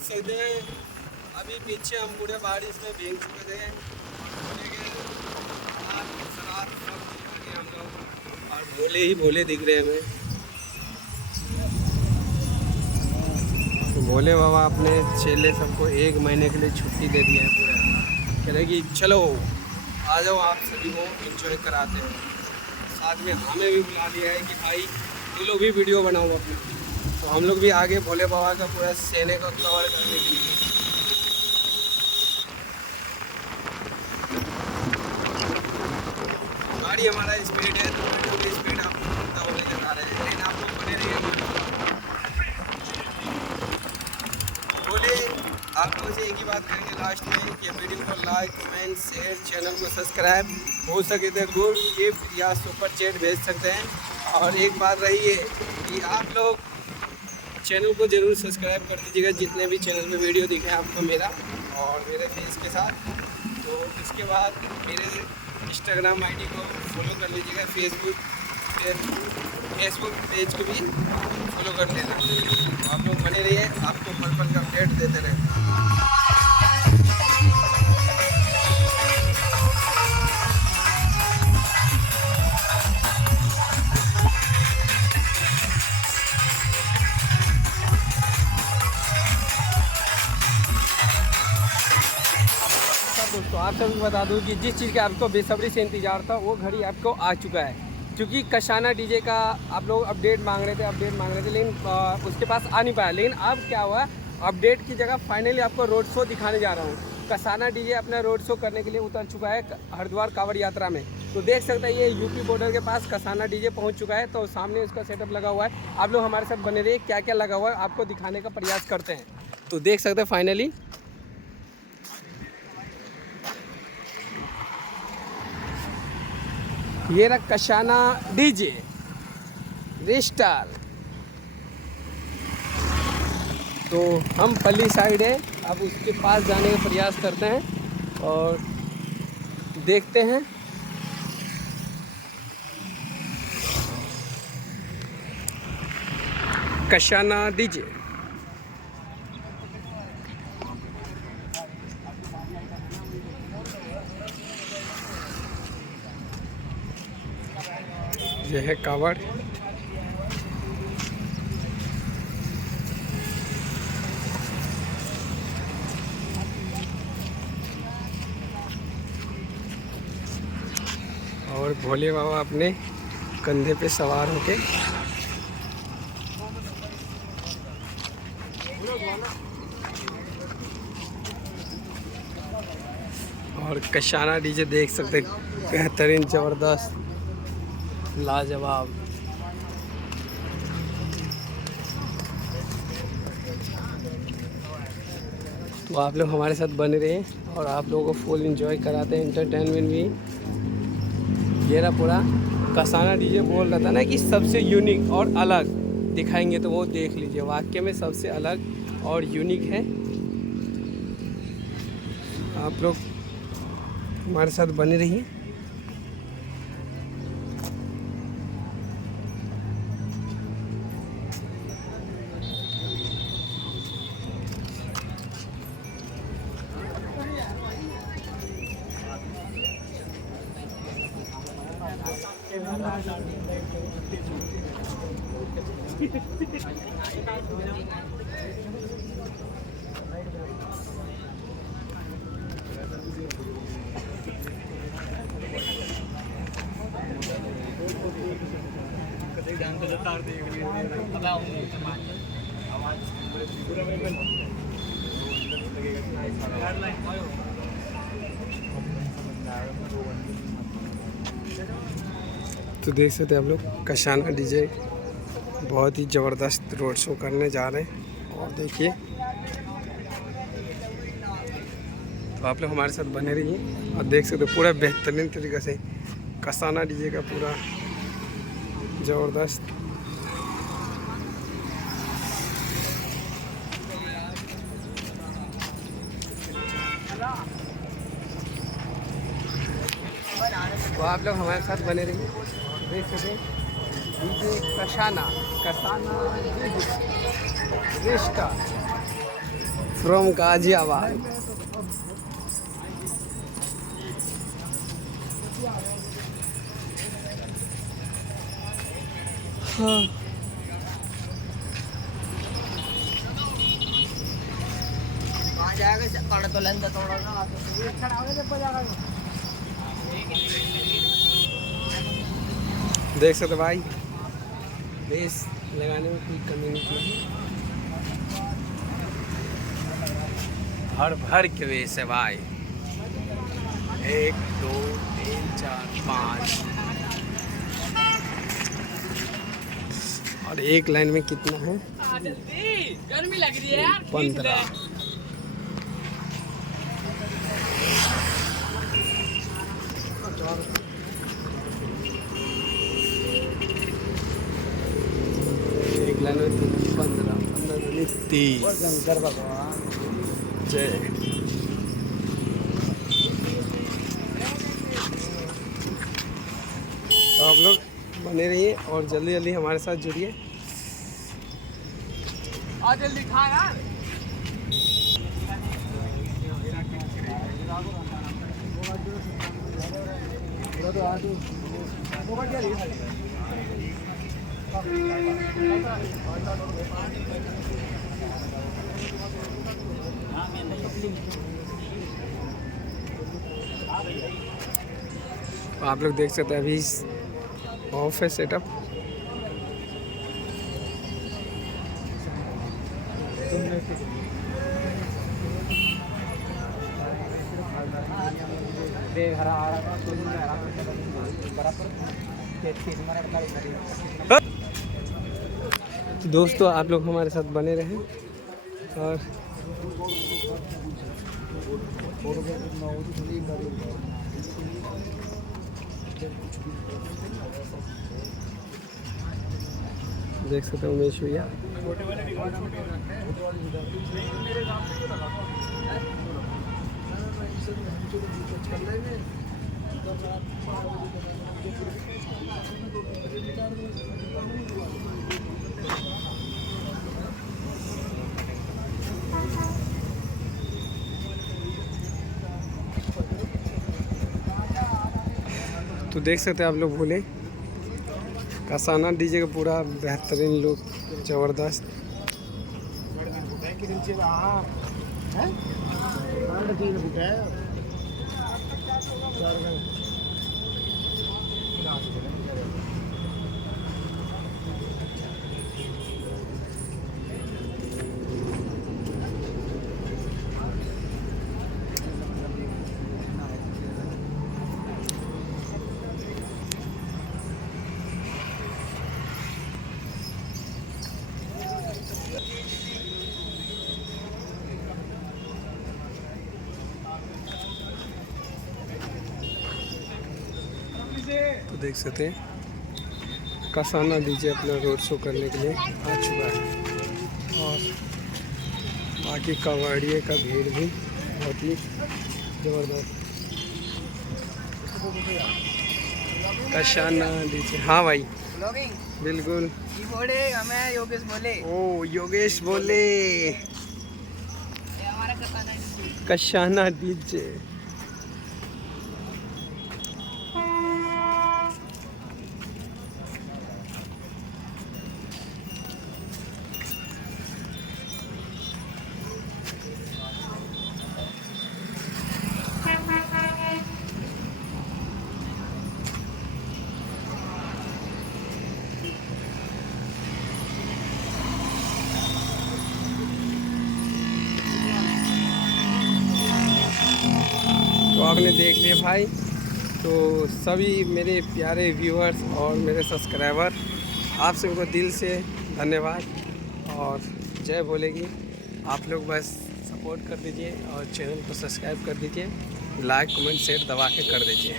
देख सकते हैं अभी पीछे हम पूरे बारिश में भीग चुके थे हम लोग और भोले ही भोले दिख रहे हैं हमें। तो भोले बाबा अपने चेले सबको 1 महीने के लिए छुट्टी दे दी है पूरा, कह रहे कि चलो आ जाओ आप सभी को एंजॉय कराते हैं। साथ में हमें भी बुला लिया है कि भाई तुम लोग भी वीडियो बनाओ अपने, तो हम लोग भी आगे भोले बाबा का पूरा सेने को कवर करने के लिए। गाड़ी हमारा स्पीड है तो स्पीड आपको पता होने लगा रहे हैं, लेकिन आप लोग बने रहिए। बोले आप लोगों से एक ही बात करेंगे लास्ट में कि वीडियो को लाइक कमेंट शेयर, चैनल को सब्सक्राइब, हो सके तो गुड गिफ्ट या सुपर चैट भेज सकते हैं। और एक बात रही है कि आप लोग चैनल को ज़रूर सब्सक्राइब कर दीजिएगा, जितने भी चैनल पे वीडियो दिखे आपको मेरा और मेरे फेस के साथ। तो इसके बाद मेरे इंस्टाग्राम आईडी को फॉलो कर लीजिएगा, फेसबुक पेज को भी फॉलो कर लेना। तो आप लोग बने रहिए, आपको पल पल का अपडेट देते रहे। दोस्तों आप सभी को बता दूं कि जिस चीज़ का आपको बेसब्री से इंतज़ार था वो घड़ी आपको आ चुका है, क्योंकि कशाना डीजे का आप लोग अपडेट मांग रहे थे लेकिन उसके पास आ नहीं पाया। लेकिन अब क्या हुआ, अपडेट की जगह फाइनली आपको रोड शो दिखाने जा रहा हूँ। कशाना डीजे अपना रोड शो करने के लिए उतर चुका है हरिद्वार कांवड़ यात्रा में। तो देख सकते हैं ये यूपी बॉर्डर के पास कशाना डीजे पहुँच चुका है। तो सामने उसका सेटअप लगा हुआ है, आप लोग हमारे साथ बने रहिए, क्या क्या लगा हुआ है आपको दिखाने का प्रयास करते हैं। तो देख सकते हैं फाइनली ये रहा कशाना डीजे रिस्टार। तो हम पल्ली साइड है, अब उसके पास जाने का प्रयास करते हैं और देखते हैं। कशाना डीजे यह है कावड़। और भोले बाबा अपने कंधे पे सवार होके और कशाना डीजे देख सकते, बेहतरीन, ज़बरदस्त, लाजवाब। तो आप लोग हमारे साथ बने रहे और आप लोगों को फुल एंजॉय कराते हैं, एंटरटेनमेंट भी। ये रहा पूरा कशाना डीजे। बोल रहा था ना कि सबसे यूनिक और अलग दिखाएंगे, तो वो देख लीजिए, वाकई में सबसे अलग और यूनिक है। आप लोग हमारे साथ बने रहिए। तो देख सकते हैं आप लोग कशाना डीजे बहुत ही ज़बरदस्त रोड शो करने जा रहे हैं। और देखिए, तो आप लोग हमारे साथ बने रहिए और देख सकते हो पूरा बेहतरीन तरीके से कशाना डीजे का पूरा ज़बरदस्त। तो आप लोग हमारे साथ बने रहिए, देख सकते डीजे कशाना डीजे रिश्ता। फ्रॉम गाजियाबाद। हाँ देख सकते भाई, बेस लगाने में कोई कमी नहीं की, भर भर के बेस है भाई। 1 2 3 4 5 और एक लाइन में कितना है? गर्मी लग रही है यार। 15। एक लाइन में 15 15 30। जय। तो आप लोग बने रहिए और जल्दी जल्दी हमारे साथ जुड़िए। आ जल्दी खा यार। आप लोग देख सकते हैं अभी ऑफ है सेटअप। दोस्तों आप लोग हमारे साथ बने रहें और देख सकते हैं उमेश भैया। तो देख सकते हैं आप लोग बोले कसाना डीजे का पूरा बेहतरीन लुक, ज़बरदस्त। तो देख सकते हैं कसाना डीजे अपना रोड शो करने के लिए आ चुका है और बाकी कवाड़िए का भीड़ भी बहुत ही ज़बरदस्त। कसाना डीजे। हाँ भाई बिल्कुल। हमें योगेश बोले। ओ योगेश बोले कसाना डीजे। तो आपने देख लिया भाई। तो सभी मेरे प्यारे व्यूअर्स और मेरे सब्सक्राइबर, आप सबको दिल से धन्यवाद और जय बोलेगी। आप लोग बस सपोर्ट कर दीजिए और चैनल को सब्सक्राइब कर दीजिए, लाइक कमेंट शेयर दबा के कर दीजिए।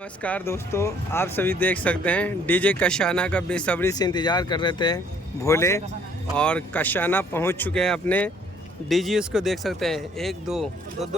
नमस्कार दोस्तों, आप सभी देख सकते हैं डीजे कशाना का बेसब्री से इंतज़ार कर रहे थे भोले, और कशाना पहुंच चुके हैं अपने डीजे। उसको देख सकते हैं 1 2 2 2